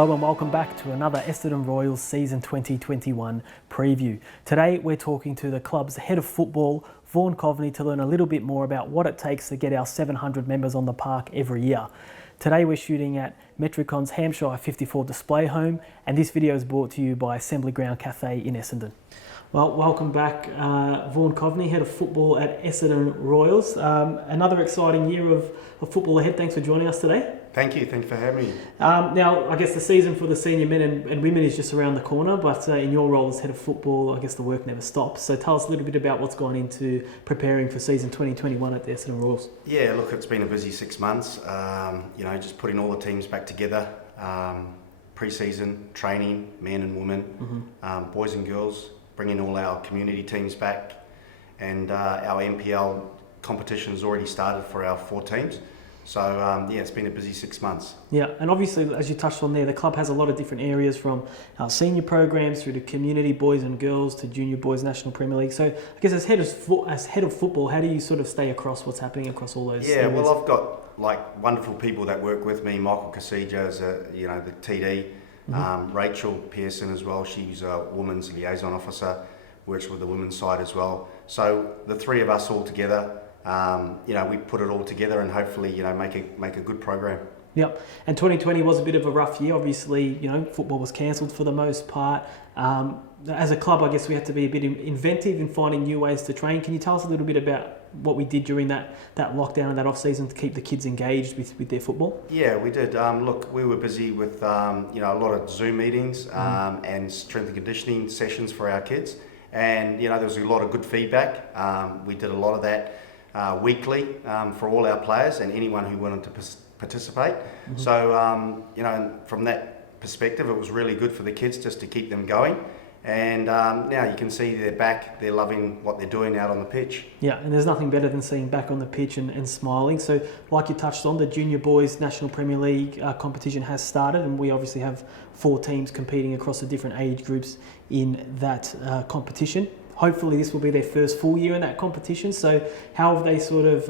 Hello and welcome back to another Essendon Royals season 2021 preview. Today we're talking to the club's head of football, Vaughan Coveny, to learn a little bit more about what it takes to get our 700 members on the park every year. Today we're shooting at Metricon's Hampshire 54 display home, and this video is brought to you by Assembly Ground Cafe in Essendon. Well, welcome back, Vaughan Coveny, head of football at Essendon Royals. Another exciting year of football ahead. Thanks for joining us today. Thank you for having me. Now, I guess the season for the senior men and women is just around the corner, but in your role as head of football, I guess the work never stops. So tell us a little bit about what's gone into preparing for season 2021 at the Essendon Royals. Yeah, look, it's been a busy 6 months. Just putting all the teams back together. Pre-season training, men and women, boys and girls, bringing all our community teams back, and our NPL competition has already started for our 4 teams. So it's been a busy 6 months. Yeah, and obviously, as you touched on there, the club has a lot of different areas, from our senior programs through to community boys and girls to junior boys National Premier League. So I guess as head of football, how do you sort of stay across what's happening across all those areas? Well, I've got wonderful people that work with me. Michael Casija is the TD. Rachel Pearson as well. She's a women's liaison officer, works with the women's side as well. So the three of us all together. We put it all together and hopefully, make a good program. Yep. And 2020 was a bit of a rough year. Obviously, football was cancelled for the most part. As a club, I guess we had to be a bit inventive in finding new ways to train. Can you tell us a little bit about what we did during that lockdown and that off-season to keep the kids engaged with their football? Yeah, we did. Look, we were busy with, a lot of Zoom meetings and strength and conditioning sessions for our kids. And, there was a lot of good feedback. We did a lot of that weekly for all our players and anyone who wanted to participate. So, from that perspective, it was really good for the kids just to keep them going. And now you can see they're back, they're loving what they're doing out on the pitch. Yeah, and there's nothing better than seeing back on the pitch and smiling. So like you touched on, the Junior Boys National Premier League competition has started, and we obviously have 4 teams competing across the different age groups in that competition. Hopefully this will be their first full year in that competition. So how have they sort of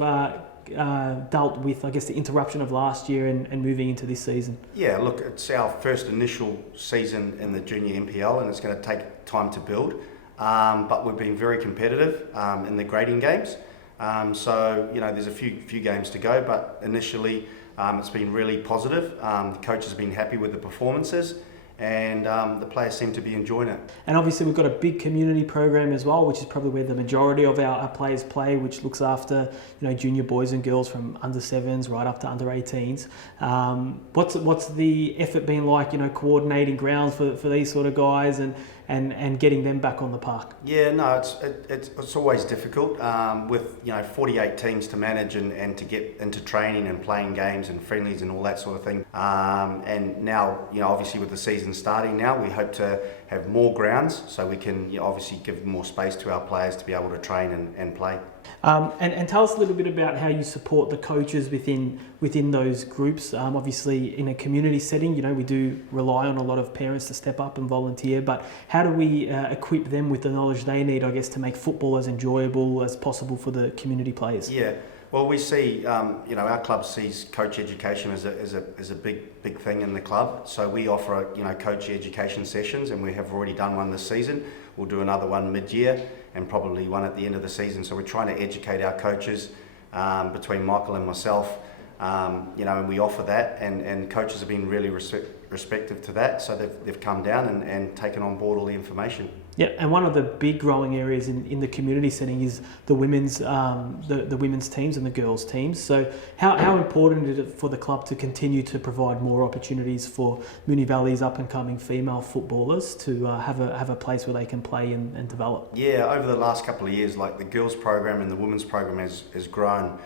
dealt with, I guess, the interruption of last year and moving into this season? Yeah, look, it's our first initial season in the junior NPL, and it's going to take time to build. But we've been very competitive in the grading games. There's a few games to go, but initially it's been really positive. The coaches have been happy with the performances, and the players seem to be enjoying it. And obviously we've got a big community program as well, which is probably where the majority of our players play, which looks after junior boys and girls from under 7s right up to under 18s. What's the effort been like, coordinating grounds for these sort of guys and getting them back on the park? Yeah, no, it's always difficult with 48 teams to manage and to get into training and playing games and friendlies and all that sort of thing. And now, obviously with the season starting now, we hope to have more grounds so we can obviously give more space to our players to be able to train and play. And tell us a little bit about how you support the coaches within those groups. Obviously, in a community setting, we do rely on a lot of parents to step up and volunteer. But how do we equip them with the knowledge they need, I guess, to make football as enjoyable as possible for the community players? Yeah. Well, we see, our club sees coach education as a big thing in the club. So we offer, coach education sessions, and we have already done one this season. We'll do another one mid-year and probably one at the end of the season. So we're trying to educate our coaches between Michael and myself, and we offer that, and coaches have been really receptive to that. So they've come down and taken on board all the information. Yeah, and one of the big growing areas in the community setting is the women's the women's teams and the girls' teams. So how important is it for the club to continue to provide more opportunities for Moonee Valley's up and coming female footballers to have a place where they can play and develop? Yeah, over the last couple of years, like the girls' program and the women's program has grown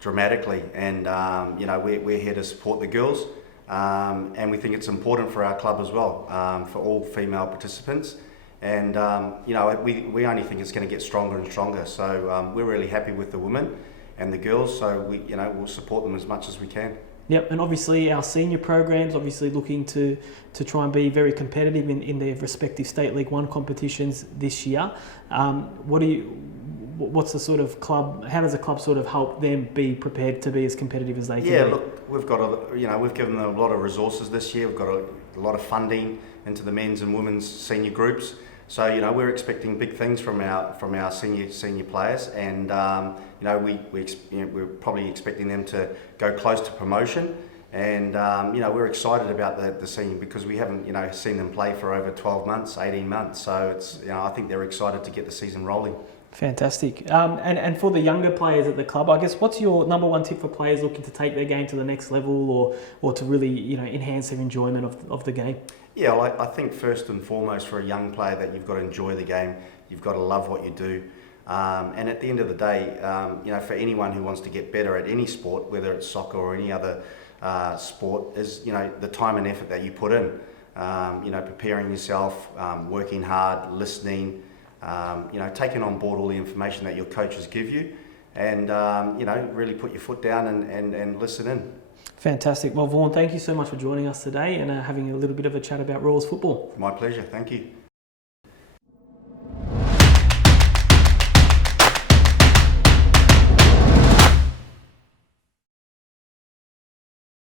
dramatically, and we're here to support the girls, and we think it's important for our club as well, for all female participants. And we only think it's going to get stronger and stronger. So we're really happy with the women and the girls. So we'll support them as much as we can. Yep, and obviously our senior programs looking to try and be very competitive in their respective State League 1 competitions this year. what's the sort of club? How does the club sort of help them be prepared to be as competitive as they can? Yeah, look, we've given them a lot of resources this year. We've got a lot of funding into the men's and women's senior groups. So we're expecting big things from our senior players, and we're probably expecting them to go close to promotion. And we're excited about the senior, because we haven't seen them play for over 12 months, 18 months. So it's I think they're excited to get the season rolling. Fantastic. And for the younger players at the club, I guess, what's your number one tip for players looking to take their game to the next level, or to really enhance their enjoyment of the game? Yeah, well, I think first and foremost for a young player that you've got to enjoy the game. You've got to love what you do. And at the end of the day, for anyone who wants to get better at any sport, whether it's soccer or any other sport, is the time and effort that you put in. Preparing yourself, working hard, listening, taking on board all the information that your coaches give you, and really put your foot down and listen in. Fantastic. Well, Vaughan, thank you so much for joining us today and having a little bit of a chat about Royals football. My pleasure. Thank you.